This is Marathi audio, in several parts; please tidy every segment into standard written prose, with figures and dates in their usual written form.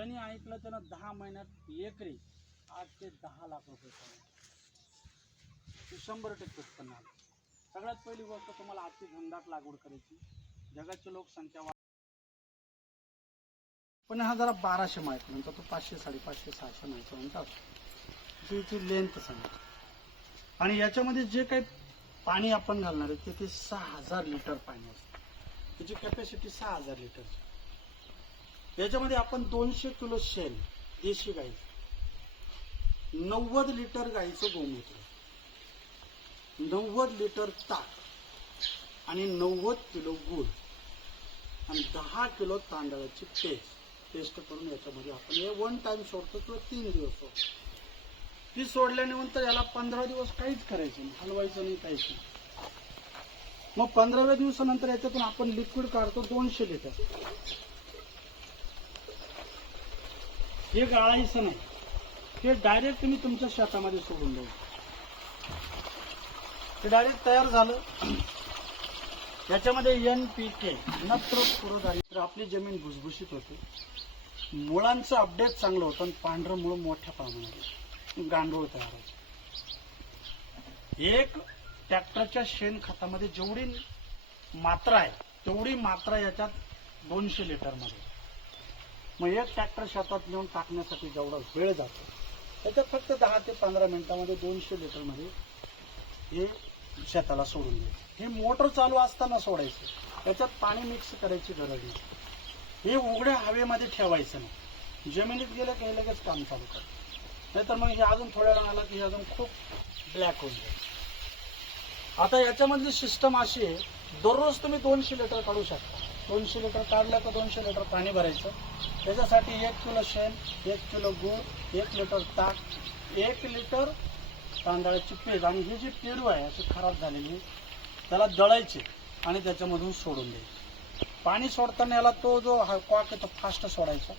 ज्यांनी ऐकलं त्यानं 10 महिन्यात एकरी 8 ते 10 लाख रुपये कमवले. 100% उत्पन्न आलं. सगळ्यात पहिली गोष्ट तुम्हाला अति घनदाट लागवड करायची. जगाची लोकसंख्या पण हा जरा 1200 मायक्रोनचा तो 500 550 600 मायक्रोनचा असतो. याची लेंथ सांगा. आणि याच्यामध्ये जे काही पाणी आपण घालणार आहे ते 6000 लिटर पाणी असतं. त्याची कॅपॅसिटी 6000 लिटर. याच्यामध्ये आपण 200 किलो शेण देशी गाईचं, 90 लिटर गाईचं गोमूत्र, 90 लिटर ताक आणि 90 किलो गूळ आणि 10 किलो तांदळाची पेस्ट करून याच्यामध्ये आपण हे 1 टाइम सोडतो किंवा 3 दिवस सोडतो. ती सोडल्यानंतर याला 15 दिवस काहीच करायचं नाही, हलवायचं नाही, काहीच नाही. मग 15व्या दिवसानंतर याच्यातून आपण लिक्विड काढतो 200 लिटर. हे गाळायचं नाही, हे डायरेक्ट तुम्ही तुमच्या शेतामध्ये सोडून द्यायचं. ते डायरेक्ट तयार झालं. याच्यामध्ये NPK नत्र पुरवठारी आपली जमीन भुसभुशीत होते, मुळांचं अपडेट चांगलं होतं आणि पांढरं मुळ मोठ्या प्रमाणात गांडूळ तयार होतं. एक ट्रॅक्टरच्या शेणखतामध्ये जेवढी मात्रा आहे तेवढी मात्रा याच्यात 200 लिटरमध्ये. मग एक ट्रॅक्टर शेतात नेऊन टाकण्यासाठी जेवढा वेळ जातो त्याच्यात फक्त 10 ते 15 मिनिटांमध्ये 200 लिटरमध्ये हे शेताला सोडून द्यायचं. हे मोटर चालू असताना सोडायचं, त्याच्यात पाणी मिक्स करायची गरज नाही. हे उघड्या हवेमध्ये ठेवायचं नाही, जमिनीत गेलं की हे लगेच काम चालू करतं. नाहीतर मग हे अजून थोड्या वेळा आलं की हे अजून खूप ब्लॅक होऊन जाईल. आता याच्यामधली सिस्टम अशी आहे, दररोज तुम्ही 200 लिटर काढू शकता. 200 लिटर काढलं तर 200 लिटर पाणी भरायचं. त्याच्यासाठी 1 किलो शेण, 1 किलो गूळ, 1 लिटर ताक, 1 लिटर तांदळाची पेज आणि ही जी पेरू आहे अशी खराब झालेली त्याला दळायचे आणि त्याच्यामधून सोडून द्यायचे. पाणी सोडताना याला तो जो कॉक आहे तो फास्ट सोडायचा.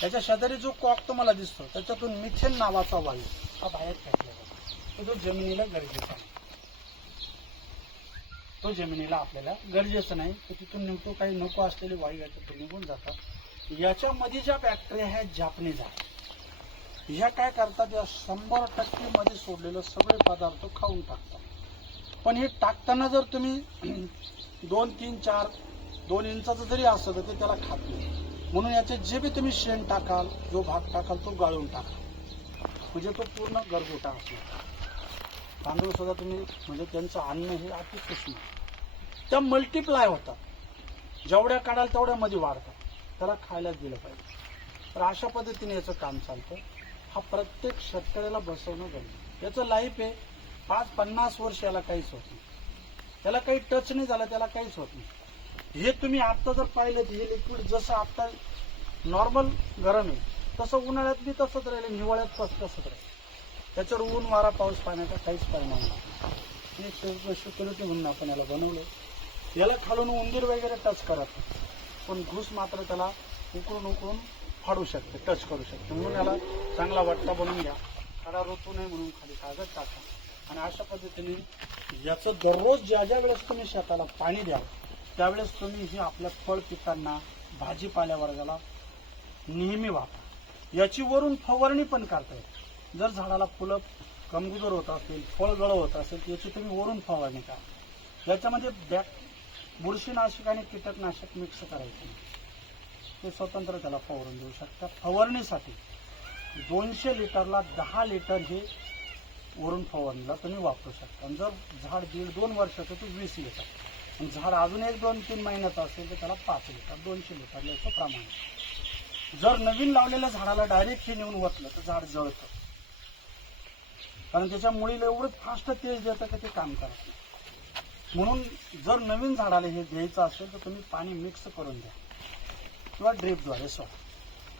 त्याच्या शेजारी जो कॉक तुम्हाला दिसतो त्याच्यातून मिथेन नावाचा वायू हा बाहेर फेकला जातो. तो जमिनीला गरजेचा नाही, तो जमिनीला आपल्याला गरजेचं नाही. तर तिथून नेमकं काही नको असलेले वायू याच्यातून निघून जातात. याच्यामध्ये ज्या बॅक्टेरिया आहेत जापनीज आहेत, ह्या काय करतात, या 100% मध्ये सोडलेलं सगळे पदार्थ खाऊन टाकतात. पण हे टाकताना जर तुम्ही 2, 3, 4, 2 इंचाचं जरी असलं तर ते त्याला खात नाही. म्हणून याचे जे बी तुम्ही शेण टाकाल, जो भाग टाकाल तो गाळून टाका, म्हणजे तो पूर्ण गरगोटा असणार. तांदूळ सुद्धा तुम्ही म्हणजे त्यांचं अन्न हे अतिसूक्ष्म, त्या मल्टिप्लाय होतात. जेवढ्या काढाल तेवढ्या मध्ये वाढतात, त्याला खायलाच दिलं पाहिजे. तर अशा पद्धतीने याचं काम चालतं. हा प्रत्येक शेतकऱ्याला बसवणं गरजेचं. याचं लाईफ आहे 5-50 वर्ष, याला काहीच होत नाही, त्याला काही टच नाही झाला, त्याला काहीच होत नाही. हे तुम्ही आत्ता जर पाहिलं तर हे लिक्विड जसं आत्ता नॉर्मल गरम आहे तसं उन्हाळ्यात बी तसंच राहील, हिवाळ्यात तसंच राहील. त्याच्यावर ऊन वारा पाऊस पाण्याचा काहीच परिणाम नाही. सिक्युरिटी म्हणून आपण याला बनवलं. याला खालून उंदीर वगैरे टच करत, पण घुस मात्र त्याला उकळून फाडू शकते, टच करू शकते. म्हणून याला चांगला वट्टा बनवून घ्या, खडा ऋतू नाही म्हणून खाली कागद टाका. आणि अशा पद्धतीने याचं दररोज ज्या ज्या वेळेस तुम्ही शेताला पाणी द्या त्यावेळेस तुम्ही हे आपल्या फळ पिकांना, भाजीपाल्या वर्गाला नेहमी वापरा. याची वरून फवारणी पण करता येते. जर झाडाला फुलं कमकुवत होत असेल, फळ गळ होत असेल तर याची तुम्ही वरून फवारणी करा. याच्यामध्ये बुरशीनाशक आणि कीटकनाशक मिक्स करायचे, ते स्वतंत्र त्याला फवारून देऊ शकता. फवारणीसाठी 200 लिटरला 10 लिटर हे वरून फवारणीला तुम्ही वापरू शकता. आणि जर झाड 1.5-2 वर्षाचं तर 20 लिटर, आणि झाड अजून 1-2-3 महिन्याचं असेल तर त्याला 5 लिटर, 200 लिटर याचं प्रमाण. जर नवीन लावलेल्या झाडाला डायरेक्ट हे नेऊन वतलं तर झाड जळतं, कारण त्याच्या मुळीला एवढं फास्ट तेज देतं की ते काम करत नाही. म्हणून जर नवीन झाडाला हे द्यायचं असेल तर तुम्ही पाणी मिक्स करून द्या किंवा ड्रीपद्वारे सोडा.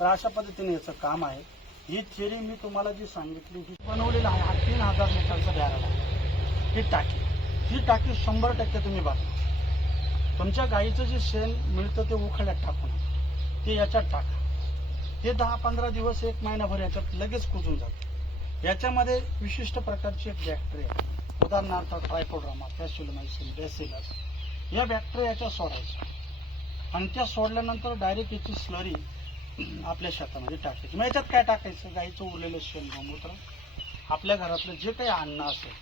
तर अशा पद्धतीने याचं काम आहे. ही थिअरी मी तुम्हाला जी सांगितली ही बनवलेलं आहे. हा 3000 लिटरचा बॅरल आहे. ही टाकी 100% तुम्ही बघा. तुमच्या गाईचं जे शेण मिळतं ते उखळ्यात टाकून ते याच्यात टाका. हे 10-15 दिवस 1 महिनाभर याच्यात लगेच कुजून जातं. याच्यामध्ये विशिष्ट प्रकारची एक बॅक्टेरिया, उदाहरणार्थ ट्रायकोड्रामा, फॅसिलोमायसिन, बॅसिलस, या बॅक्टेरियाच्या सोडायच्या. आणि त्या सोडल्यानंतर डायरेक्ट याची स्लरी आपल्या शेतामध्ये टाकायची. मग याच्यात काय टाकायचं? गाईचं उरलेलं शेण, गोमूत्र, आपल्या घरातलं जे काही अन्न असेल,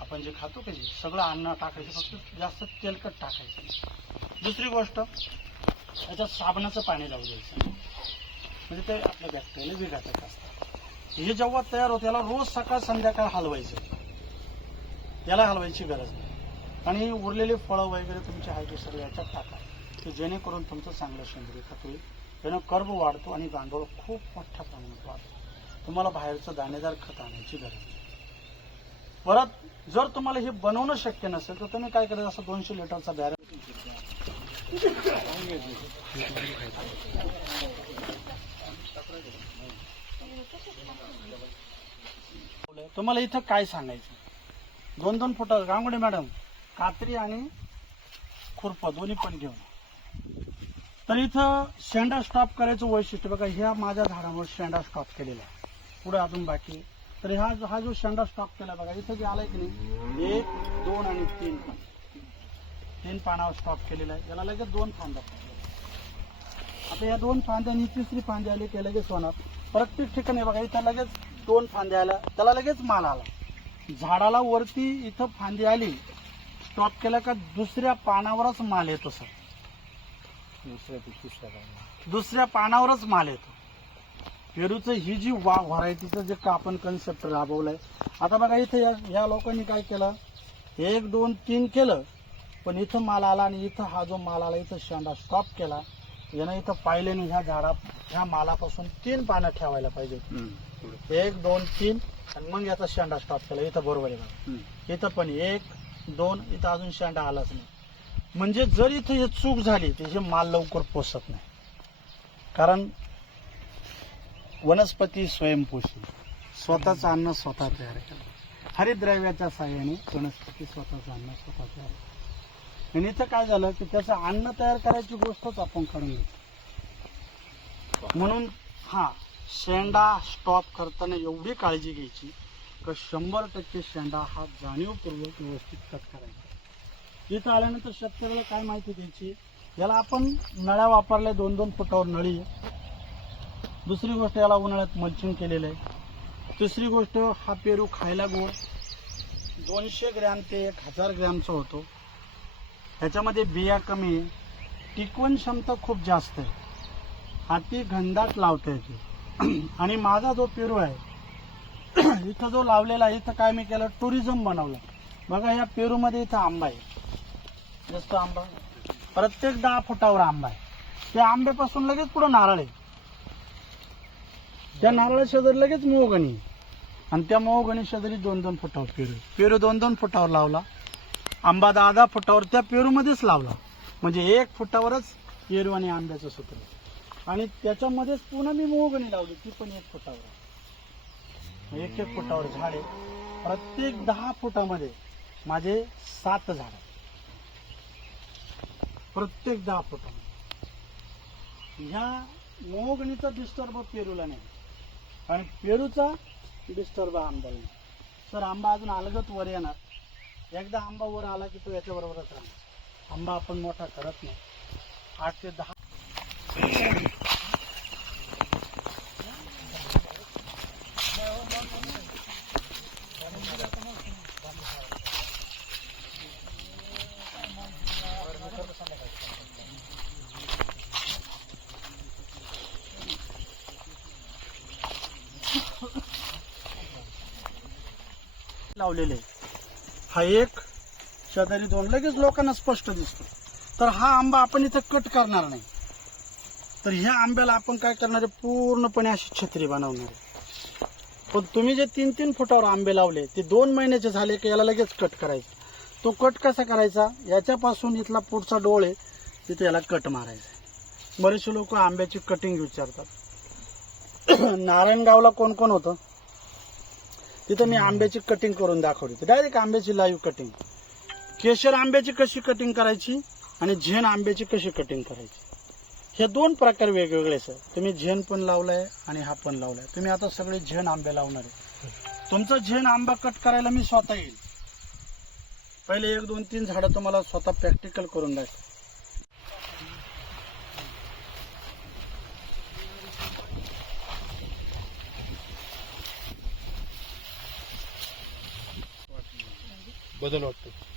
आपण जे खातो ते सगळं अन्न टाकायचं, फक्त जास्त तेलकट टाकायचं नाही. दुसरी गोष्ट, याच्यात साबणाचं पाणी लावू द्यायचं, म्हणजे ते आपल्या बॅक्टेरियाला विघातक असतात. हे जेव्हा तयार होतं याला रोज सकाळ संध्याकाळ हलवायचं, याला हलवायची गरज नाही. आणि उरलेले फळं वगैरे तुमचे आहे ते सगळे याच्यात टाका, की जेणेकरून तुमचं चांगलं सेंद्रिय खत होईल. त्यानं कर्ब वाढतो आणि गांडूळ खूप मोठ्या प्रमाणात वाढतो. तुम्हाला बाहेरचं दाणेदार खत आणायची गरज नाही. परत जर तुम्हाला हे बनवणं शक्य नसेल तर तुम्ही काय करायचं, असं 200 लिटरचा बॅरल तुम्हाला इथं काय सांगायचं, 2-2 फुटावर गांगुडे मॅडम कात्री आणि खुरपा दोन्ही पण घेऊन. तर इथं शेंडा स्टॉप करायचं वैशिष्ट्य बघा, ह्या माझ्या झाडावर शेंडा स्टॉप केलेला आहे, पुढे अजून बाकी. तर हा जो शेंडा स्टॉप केला बघा, इथं जे आलाय की नाही, 1, 2 आणि 3 पान, 3 पानावर स्टॉप केलेला आहे. याला लगेच 2 फांद्या. आता या 2 फांद्यांनी तिसरी फांदी आली की लगेच होणार. प्रत्येक ठिकाणी बघा इथं लगेच 2 फांद्या आल्या, त्याला लगेच माल आला. झाडाला वरती इथं फांदी आली, स्टॉप केला का दुसऱ्या पानावरच माल येतो सर, दुसऱ्या पानावरच माल येतो. पेरूचं ही जी व्हरायटीचं जे का आपण कन्सेप्ट राबवलाय. आता बघा इथे या लोकांनी काय केलं, 1, 2, 3 केलं, पण इथं माल आला आणि इथं हा जो माल आला इथं शेंडा स्टॉप केला. यानं इथं पाहिल्याने ह्या मालापासून 3 पानं ठेवायला पाहिजे, 1, 2, 3, आणि मग याचा शेंडा स्टॉप केला. इथं बरोबर आहे बघा, इथं पण 1, 2, इथं अजून शेंडा आलाच नाही. म्हणजे जर इथं हे चूक झाली तर हे माल लवकर पोचत नाही. कारण वनस्पती स्वयंपोषी, स्वतःचं अन्न स्वतः तयार केलं. हरितद्रव्याच्या साहाय्याने वनस्पती स्वतःचं अन्न स्वतः तयार केलं. आणि इथं काय झालं की त्याचं अन्न तयार करायची गोष्टच आपण काढून घेतो. म्हणून शेंडा स्टॉप करताना एवढी काळजी घ्यायची की 100% शेंडा हा जाणीवपूर्वक व्यवस्थित कट करायचा. इथं आल्यानंतर शेतकऱ्याला काय माहिती द्यायची, याला आपण नळ्या वापरल्या, 2-2 फुटावर नळी. दुसरी गोष्ट, याला उन्हाळ्यात मल्चिंग केलेलं आहे. तिसरी गोष्ट, हा पेरू खायला गोड, 200 ग्रॅम ते 1000 ग्रॅमचा होतो. ह्याच्यामध्ये बिया कमी आहे, टिकवण क्षमता खूप जास्त आहे, हाती घनदाट लावता येते. आणि माझा जो पेरू आहे इथं जो लावलेला आहे, इथं काय मी केलं, टुरिझम बनवलं. बघा या पेरूमध्ये इथं आंबा आहे, जास्त आंबा, प्रत्येक 10 फुटावर आंबा आहे. त्या आंब्यापासून लगेच पुढे नारळ आहे, त्या नारळा शेजारी लगेच मोहगणी, आणि त्या मोहगणी शेजारी 2-2 फुटावर पेरू 2-2 फुटावर लावला. आंबा 10-10 फुटावर त्या पेरूमध्येच लावला. म्हणजे 1 फुटावरच पेरू आणि आंब्याचं सूत्र. आणि त्याच्यामध्येच पुन्हा मी मोहगणी लावली, ती पण 1 फुटावर. 1-1 फुटावर झाडे. प्रत्येक 10 फुटामध्ये माझे 7 झाड, प्रत्येक 10 फुटामध्ये. ह्या मोहगणीचा डिस्टर्ब पेरूला नाही आणि पेरूचा डिस्टर्ब आंब्याला नाही. तर आंबा अजून अलगत वर येणार. एकदा आंबा वर आला की तो याच्याबरोबरच राहणार. आंबा आपण मोठा करत नाही. 8 ते 10 लावलेले. हा 1 शेजारी 2 लगेच लोकांना स्पष्ट दिसतो. तर हा आंबा आपण इथं कट करणार नाही. तर ह्या आंब्याला आपण काय करणार आहे, पूर्णपणे अशी छत्री बनवणार आहे. पण तुम्ही जे 3-3 फुटावर आंबे लावले ते 2 महिन्याचे झाले की याला लगेच कट करायचा. तो कट कसा करायचा, याच्यापासून इथला पुढचा डोळ आहे तिथे याला कट मारायचा. बरेचसे लोक आंब्याची कटिंग विचारतात. नारायणगावला कोण कोण होतं, तिथं मी आंब्याची कटिंग करून दाखवली. डायरेक्ट आंब्याची लाईव्ह कटिंग. केशर आंब्याची कशी कटिंग करायची आणि झेन आंब्याची कशी कटिंग करायची, हे 2 प्रकार वेगवेगळे सर. तुम्ही झेन पण लावलाय आणि हा पण लावलाय. तुम्ही आता सगळे झेन आंबे लावणार आहे. तुमचा झेन आंबा कट करायला मी स्वतः येईल. पहिले 1, 2, 3 झाडं तुम्हाला स्वतः प्रॅक्टिकल करून दाखव. बदल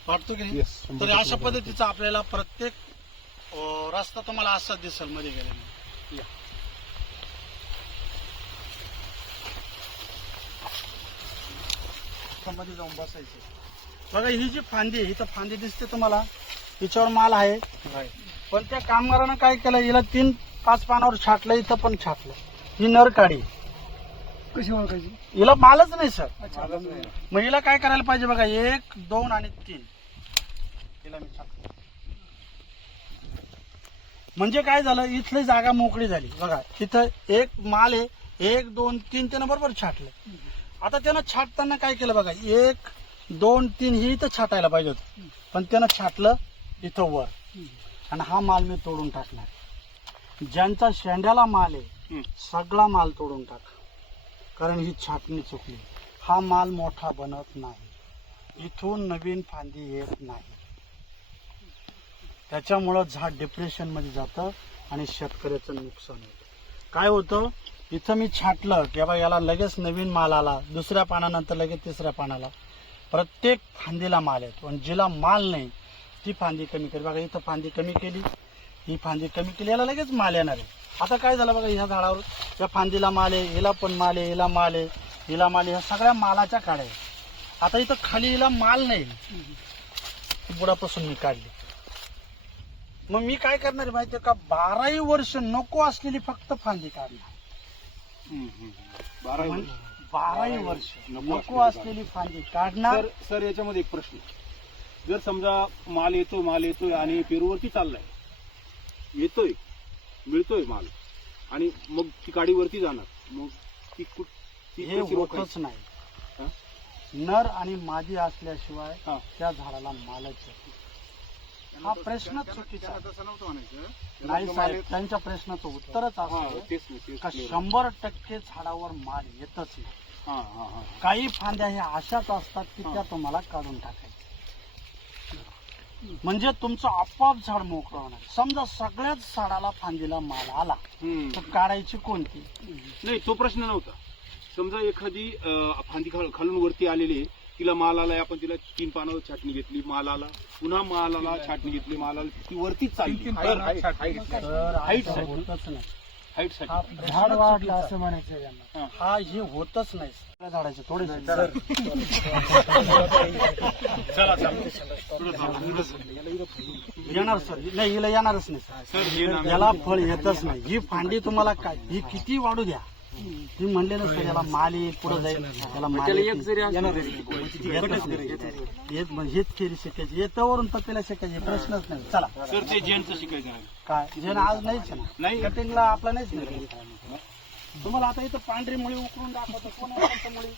वाटतो की नाही? Yes, तर अशा पद्धतीचा आपल्याला प्रत्येक रस्ता तुम्हाला असा दिसेल मध्ये गेल्याने. मध्ये जाऊन बसायचं. बघा ही जी फांदी आहे, इथं फांदी दिसते तुम्हाला, हिच्यावर माल आहे. पण त्या कामगारानं काय केलं, हिला 3-5 पानावर छाटलं, इथं पण छाटलं. ही नर काढी. कशी ओळखायची? हिला मालच नाही सर. मग हिला काय करायला पाहिजे बघा, 1, 2 आणि 3 हिला मी छाटलं. म्हणजे काय झालं, इथली जागा मोकळी झाली. बघा इथं एक माल आहे, 1, 2, 3 त्यानं बरोबर छाटलं. आता त्यानं छाटताना काय केलं बघा, 1, 2, 3 ही इथं छाटायला पाहिजे होतं, पण त्यानं छाटलं इथं वर. आणि हा माल मी तोडून टाकणार. ज्यांचा शेंड्याला माल आहे सगळा माल तोडून टाका, कारण ही छाटणी चुकली. हा माल मोठा बनत नाही, इथून नवीन फांदी येत नाही. त्याच्यामुळं झाड डिप्रेशन मध्ये जातं आणि शेतकऱ्याचं नुकसान होतं. काय होतं, इथं मी छाटलं तेव्हा याला लगेच नवीन माल आला, दुसऱ्या पानानंतर लगेच तिसऱ्या पानाला. प्रत्येक फांदीला माल आहे, पण जिला माल नाही ती फांदी कमी केली. बघा इथं फांदी कमी केली, ही फांदी कमी केली, याला लगेच माल येणार आहे. आता काय झालं बघा, ह्या झाडावर या फांदीला माल आहे, हिला पण माल आहे, हिला माल आहे, हिला माल आहे, ह्या सगळ्या मालाच्या काड्या आहे. आता इथं खाली हिला माल नाही, बुडापासून मी काढली. मग मी काय करणार माहितीये का, 12 वर्ष नको असलेली फक्त फांदी काढणार. 12 वर्ष नको असलेली फांदी काढणार. सर याच्यामध्ये एक प्रश्न, जर समजा माल येतोय आणि पेरूवरती चाललाय, येतोय मिळतोय माल, आणि मग ती काडीवरती जाणार, मग ती हे होतच नाही. नर आणि मादी असल्याशिवाय त्या झाडाला मालच येत. हा प्रश्न चुकीचा नाही साहेब, त्यांच्या प्रश्नाचं उत्तरच असं का 100% झाडावर माल येतच नाही. काही फांद्या ह्या अशाच असतात की त्या तुम्हाला काढून टाकायच्या, म्हणजे तुमचं आपोआप झाड मोकळं होणार. समजा सगळ्याच झाडाला फांदीला माल आला तर काढायची कोणती? नाही, तो प्रश्न नव्हता. समजा एखादी फांदी खालून वरती आलेली, तिला माल आलाय, आपण तिला 3 पानावर छाटणी घेतली, माल आला, पुन्हा माल आला, छाटणी घेतली, माल आला, ती वरतीच चालली. हाईट साठी झाड वाढलं असं म्हणायचं त्यांना. हा हे होतच नाही झाडाचे थोडे. येणार सर, नाही हिला येणारच नाही सर, याला फळ येतच नाही. ही फांदी तुम्हाला काय, ही किती वाढू द्या, ती म्हणले ना सर याला माल येईल, पुढे जाईल, याला माल हेच खेळी शिकायची, येतावरून तपेला शिकायचे, प्रश्नच नाही. चला सर, ते जेंटचं शिकायचं काय जेन आज नाहीच ना, कटिंगला आपला नाहीच नाही. तुम्हाला आता इथं पांढरी मुळी उकळून दाखवतो, कोण आहे मुळी?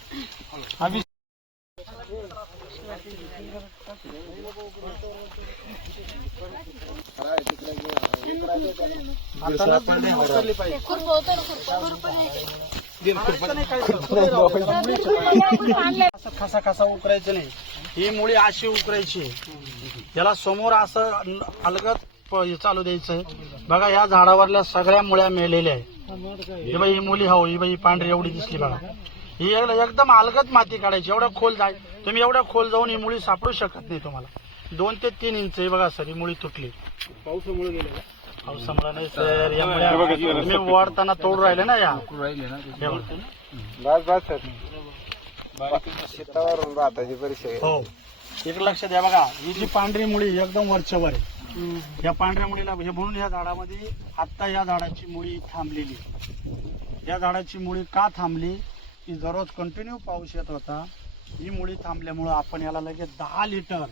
असं खसा खसा उकरायचं नाही, ही मुळी अशी उकरायची, याला समोर असं अलगद चालू द्यायचं. बघा या झाडावरल्या सगळ्या मुळ्या मेलेल्या आहेत. ही बाई ही मुली, हो ही बाई पांढरी एवढी दिसली बघा, ही एकदम अलगद माती काढायची. एवढं खोल जाय, तुम्ही एवढं खोल जाऊन ही मुळी सापडू शकत नाही तुम्हाला. 2 ते 3 इंच बघा सर, ही मुळी तुटली. पावसामुळे गेले का? पावसामुळे नाही सर, या मुळ्या तुम्ही वाढताना तोड राहिले ना, या हो. एक लक्ष द्या बघा, ही जी पांढरी मुळी एकदम वरच्यावर आहे, या पांढऱ्या मुळीला हे म्हणून या झाडामध्ये आता या झाडाची मुळी थांबलेली. या झाडाची मुळी का थांबली की दररोज कंटिन्यू पाऊस येत होता. ही मुळी थांबल्यामुळं आपण याला लगेच 10 लिटर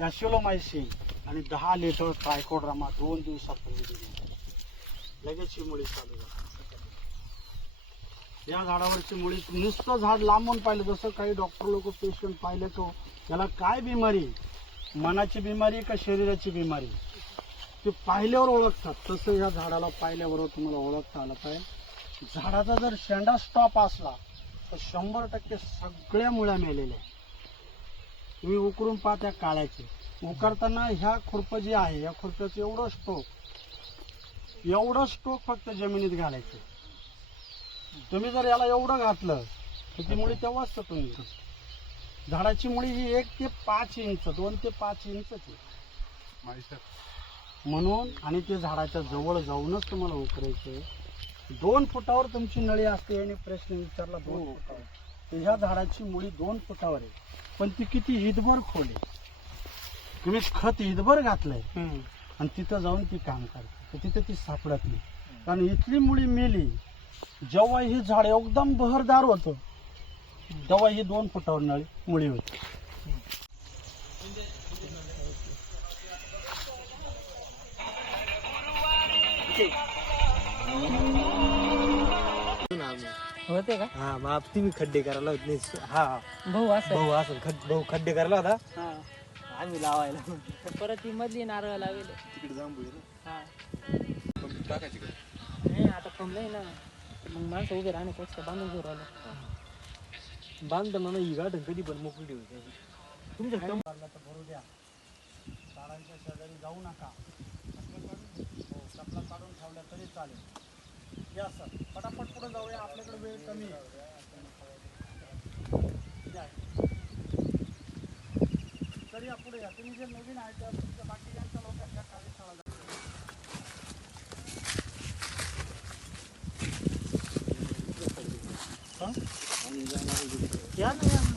ॲसिलोमायसिन आणि 10 लिटर ट्रायकोड्रामा 2 दिवसापूर्वी दिली. लगेच ही मुळी चालू झाली. या झाडावरची मुळी नुसतं झाड लांबून पाहिलं, जसं काही डॉक्टर लोक पेशंट पाहिले तो त्याला काय बिमारी, मनाची बिमारी का शरीराची बिमारी, ते पाहिल्यावर ओळखतात. तसं या झाडाला पाहिल्याबरोबर तुम्हाला ओळखता आलं पाहिजे. झाडाचा जर शेंडा स्टॉप असला तर 100% सगळ्या मुळ्या मेलेल्या. तुम्ही उकरून पहा त्या काळ्याची, उकरताना ह्या खुरपं जी आहे, या खुरप्याचं एवढं स्टोक फक्त जमिनीत घालायचं. तुम्ही जर याला एवढं घातलं तर ती मुळी तेव्हाच तुम्ही झाडाची मुळी ही 1 ते 5 इंच 2 ते 5 इंच म्हणून आणि ते झाडाच्या जवळ जाऊनच तुम्हाला उकरायचं. 2 फुटावर तुमची नळी असते आणि प्रश्न विचारला 2 फुटावर. तर ह्या झाडाची मुळी 2 फुटावर आहे, पण ती किती हितभर खोल आहे. तुम्ही खत हितभर घातलंय आणि तिथं जाऊन ती काम करते, तर तिथं ती सापडत नाही. कारण इथली मुळी मेली. जेव्हा हे झाड एकदम बहरदार होतं तेव्हा ही 2 फुटावर नळी मुळी होती. होते का? हा मग तुम्ही खड्डे करायला होते नाही. हा भाऊ असं भाऊ असं भाऊ खड्डे करायला होता हा. आम्ही लावायला. तर परत ती मधली नारळ लावेल. तिकडे जाऊन बोलू हा टाकायची का? नाही आता कमलंय ना, मग माणसं उभे राहणे पेक्षा बांधून घेऊन राहिलं. बांधता म्हणा ही गाठण कधी पण मोकळी ठेवते तुमच्या भरला तर भरू द्या. झाडांच्या शेजारी जाऊ नका. चपला काढून ठेवल्या तरी चालेल. या सर पटापट पुढे जाऊया, आपल्याकडे वेळ कमी आहे. या. तर या पुढे या. तुम्ही जे नवीन आहे त्या तुमच्या बाकीच्या लोकांच्या कार्यशाळा या ना या.